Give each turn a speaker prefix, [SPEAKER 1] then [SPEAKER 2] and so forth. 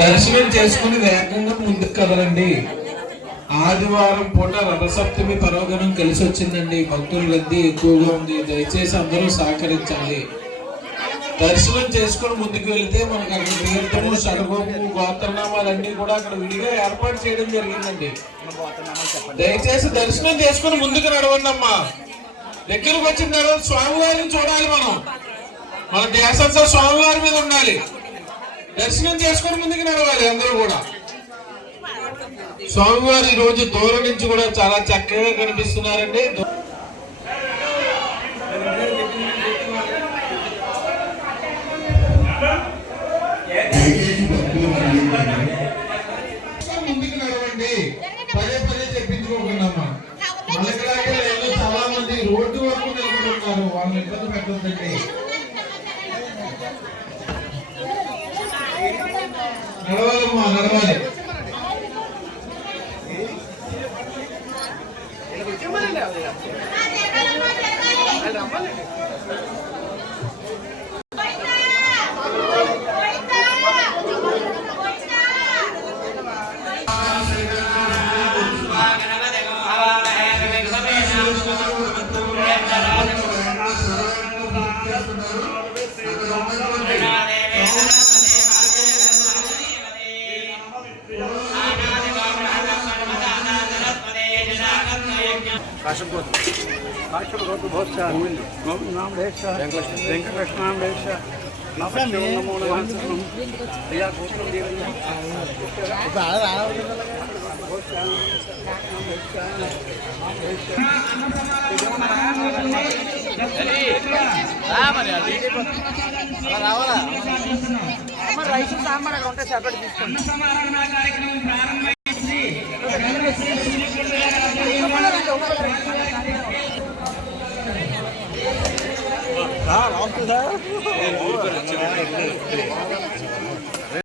[SPEAKER 1] దర్శనం చేసుకుని వేగంగా ముందుకు కదలండి. ఆదివారం పూట రథసప్తమి పర్వగణం కలిసి వచ్చిందండి. భక్తుల రద్దీ ఎక్కువగా ఉంది. దయచేసి అందరూ సహకరించాలి దర్శనం చేసుకుని ముందుకు వెళ్తే మనకు అక్కడ తీర్థము షడగోము గోత్రనామాలన్నీ కూడా అక్కడ విడిగా ఏర్పాటు చేయడం జరిగిందండి. దయచేసి దర్శనం చేసుకుని ముందుకు నడవండి అమ్మా. దగ్గరకు వచ్చిన తర్వాత స్వామివారిని చూడాలి మనం. మన ధ్యాసంతో స్వామివారి మీద ఉండాలి. దర్శనం చేసుకుని ముందుకు నడవాలి అందరూ కూడా. స్వామివారు ఈ రోజు దూరం నుంచి కూడా చాలా చక్కగా కనిపిస్తున్నారండి. ముందుకు నడవండి. పదే పదే చెప్పించుకోకుండా మలకలాగే చాలా మంది రోడ్డు వరకు నిలబడి ఉన్నారు. వాళ్ళని ఇబ్బంది పెట్టద్దండి. నడవాలమ్మా నడవాలి
[SPEAKER 2] Thank you. काश्यप गोत्र बहुत सा गोविंद नाम देश वेंकटेश नाम देश नमो नमः भैया गोत्र రైస్ సాంబార్ అక్కడ ఉంటే సెపరేట్ తీసుకోండి సార్